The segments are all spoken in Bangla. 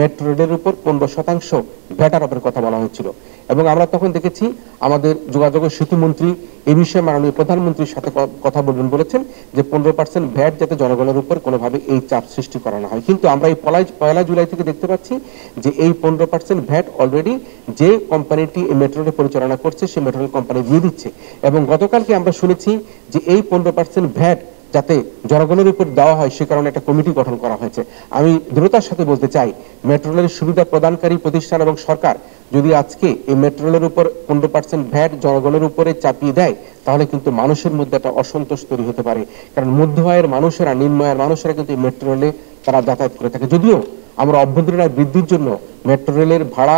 মেট্রো রেলের উপর 15% ভ্যাট আরোপের কথা বলা হয়েছিল। এবং আমরা তখন দেখেছি আমাদের যোগাযোগ ও সেতু মন্ত্রী এই বিষয়ে মাননীয় প্রধানমন্ত্রীর সাথে কথা বলবেন বলেছেন যে 15% ভ্যাট যাতে জনগণের উপর কোনোভাবে এই চাপ সৃষ্টি করা না হয়। কিন্তু আমরা এই 1 জুলাই থেকে দেখতে পাচ্ছি যে এই 15% ভ্যাট অলরেডি যে কোম্পানিটি এই মেট্রো রেল পরিচালনা করছে সেই মেট্রো রেল কোম্পানি দিয়ে দিচ্ছে। এবং গতকালকে আমরা শুনেছি যে এই 15% ভ্যাট যাতে জনগণের উপর দেওয়া হয় সে কারণে একটা কমিটি গঠন করা হয়েছে। আমি দৃঢ়তার সাথে বলতে চাই মেট্রো রেলের সুবিধা প্রদানকারী প্রতিষ্ঠান এবং সরকার যদি আজকে এই মেট্রো রেলের উপর 15% ভ্যাট জনগণের উপরে চাপিয়ে দেয় তাহলে কিন্তু মানুষের মধ্যে একটা অসন্তোষ তৈরি হতে পারে। কারণ মধ্য আয়ের মানুষেরা, নিম্ন আয়ের মানুষেরা কিন্তু এই মেট্রো রেলে তারা যাতায়াত করে থাকে। যদিও আমরা অভ্যন্তরীণ আয় বৃদ্ধির জন্য মেট্রো রেলের ভাড়া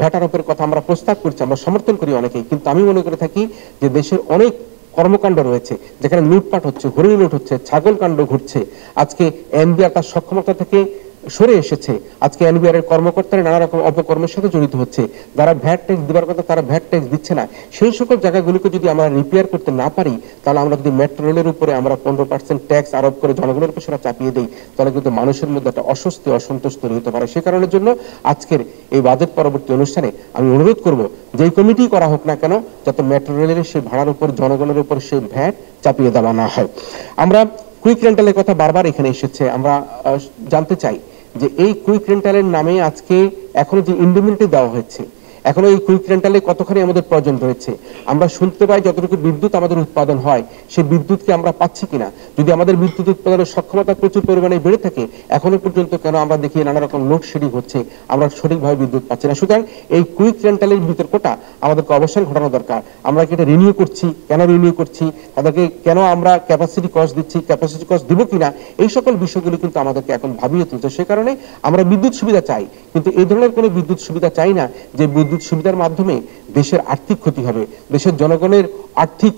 ভ্যাট আরোপের কথা আমরা প্রস্তাব করছি, আমরা সমর্থন করি অনেকেই, কিন্তু আমি মনে করে থাকি যে দেশের অনেক কর্মকাণ্ড রয়েছে যেখানে লুটপাট হচ্ছে, হরিণ লুট হচ্ছে, ছাগল কাণ্ড ঘটছে। আজকে এনবিআর তার সক্ষমতা থেকে সরে এসেছে। আজকে এনবিআর এর কর্মকর্তারা নানা রকম অপকর্মের সাথে জড়িত হচ্ছে। যারা ভ্যাট ট্যাক্স দিবার কথা তারা ভ্যাট ট্যাক্স দিচ্ছে না। সেই সকল জায়গাগুলিকে যদি আমরা রিপেয়ার করতে না পারি তাহলে আমরা যদি মেট্রো রেলের উপরে আমরা 15% ট্যাক্স আরোপ করে জনগণের উপর সেটা চাপিয়ে দেই তাহলে কিন্তু মানুষের মধ্যে একটা অস্বস্তি, অসন্তোষ তৈরি হতে পারে। সে কারণের জন্য আজকের এই বাজেট পরবর্তী অনুষ্ঠানে আমি অনুরোধ করব যে কমিটি করা হোক না কেন যাতে মেট্রো রেলের সেই ভাড়ার উপর জনগণের উপর সেই ভ্যাট চাপিয়ে দেওয়া না হয়। আমরা কুইক রেন্টালের কথা বারবার এখানে এসেছে, আমরা জানতে চাই যে এই কুইক রেন্টালের নামে আজকে এখনো যে ইন্ডেমনিটি দেওয়া হয়েছে, এখনো এই কুইক রেন্টালে কতখানি আমাদের প্রয়োজন রয়েছে। আমরা শুনতে পাই যতটুকু বিদ্যুৎ আমাদের উৎপাদন হয় সেই বিদ্যুৎকে আমরা পাচ্ছি কিনা। যদি আমাদের বিদ্যুৎ উৎপাদনের সক্ষমতা প্রচুর পরিমাণে বেড়ে থাকে এখনো পর্যন্ত কেন আমরা দেখি নানা রকম লোডশেডিং হচ্ছে, আমরা সঠিকভাবে বিদ্যুৎ পাচ্ছি না। সুতরাং এই কুইক রেন্টালের বিতর্কটা আমাদেরকে অবশ্যই ঘটানো দরকার। আমরা কি এটা রিনিউ করছি, কেন রিনিউ করছি, তাদেরকে কেন আমরা ক্যাপাসিটি কস্ট দিচ্ছি, ক্যাপাসিটি কস্ট দিব কিনা, এই সকল বিষয়গুলি কিন্তু আমাদেরকে এখন ভাবিয়ে তুলছে। সে কারণে আমরা বিদ্যুৎ সুবিধা চাই, কিন্তু এই ধরনের কোনো বিদ্যুৎ সুবিধা চাই না যে বিদ্যুৎ সুবিধার মাধ্যমে দেশের আর্থিক ক্ষতি হবে, দেশের জনগণের আর্থিক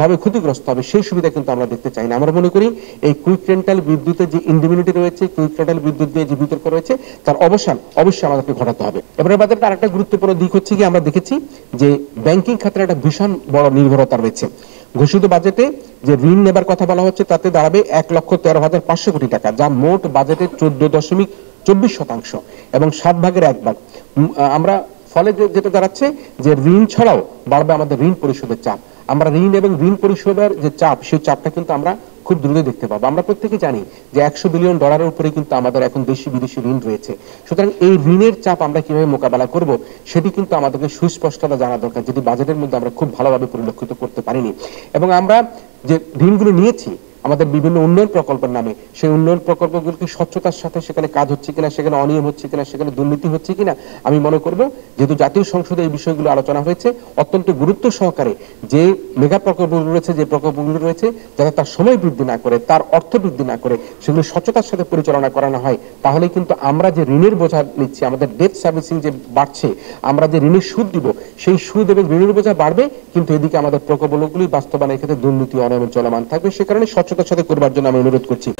ভাবে ক্ষতিগ্রস্ত হবে, সেই সুবিধা কিন্তু আমরা দেখতে চাই না। আমরা মনে করি এই কুইক রেন্টাল বিদ্যুতের যে ইন্ডেমনিটি রয়েছে, কুইক রেন্টাল বিদ্যুৎ নিয়ে যে বিতর্ক রয়েছে তার অবসান অবশ্যই আমাদেরকে ঘটাতে হবে। এবারে বাজারের আরেকটা গুরুত্বপূর্ণ দিক হচ্ছে কি আমরা দেখেছি যে ব্যাংকিং খাতের একটা ভীষণ বড় নির্ভরতা রয়েছে। ঘোষিত বাজেটে যে ঋণ নেবার কথা বলা হচ্ছে তাতে দাঁড়াবে 1,13,500 কোটি টাকা, যা মোট বাজেটের 14.24% এবং 7 ভাগের 1 ভাগ। আমরা ফলে যেটা দাঁড়াচ্ছে যে ঋণ ছাড়াও বাড়বে আমাদের ঋণ পরিশোধের চাপ। আমরা ঋণ এবং ঋণ পরিশোধের যে চাপ সেই চাপটা কিন্তু আমরা খুব দ্রুত দেখতে পাবো। আমরা প্রত্যেকে জানি যে $100 বিলিয়ন উপরে কিন্তু আমাদের এখন দেশি বিদেশি ঋণ রয়েছে। সুতরাং এই ঋণের চাপ আমরা কিভাবে মোকাবেলা করব সেটি কিন্তু আমাদেরকে সুস্পষ্টতা জানা দরকার, যেটি বাজেটের মধ্যে আমরা খুব ভালোভাবে পরিলক্ষিত করতে পারিনি। এবং আমরা যে ঋণগুলো নিয়েছি আমাদের বিভিন্ন উন্নয়ন প্রকল্পের নামে, সেই উন্নয়ন প্রকল্পগুলোকে স্বচ্ছতার সাথে সেখানে কাজ হচ্ছে কিনা, সেখানে অনিয়ম হচ্ছে কিনা, সেখানে দুর্নীতি হচ্ছে কিনা আমি মনে করব যেহেতু জাতীয় সংসদে এই বিষয়গুলো আলোচনা হয়েছে অত্যন্ত গুরুত্ব সহকারে যে মেগা প্রকল্পগুলো রয়েছে, যে প্রকল্পগুলো রয়েছে যাতে তার সময় বৃদ্ধি না করে, তার অর্থ বৃদ্ধি না করে সেগুলো স্বচ্ছতার সাথে পরিচালনা করানো হয়, তাহলে কিন্তু আমরা যে ঋণের বোঝা নিচ্ছি, আমাদের ডেট সার্ভিসিং যে বাড়ছে, আমরা যে ঋণের সুদ দিব সেই সুদ এবং ঋণের বোঝা বাড়বে, কিন্তু এদিকে আমাদের প্রকল্পগুলি বাস্তবায়নের ক্ষেত্রে দুর্নীতি অনিয়ম চলমান থাকবে। সে কারণে স্বচ্ছতার সাথে করবার জন্য আমি অনুরোধ করছি।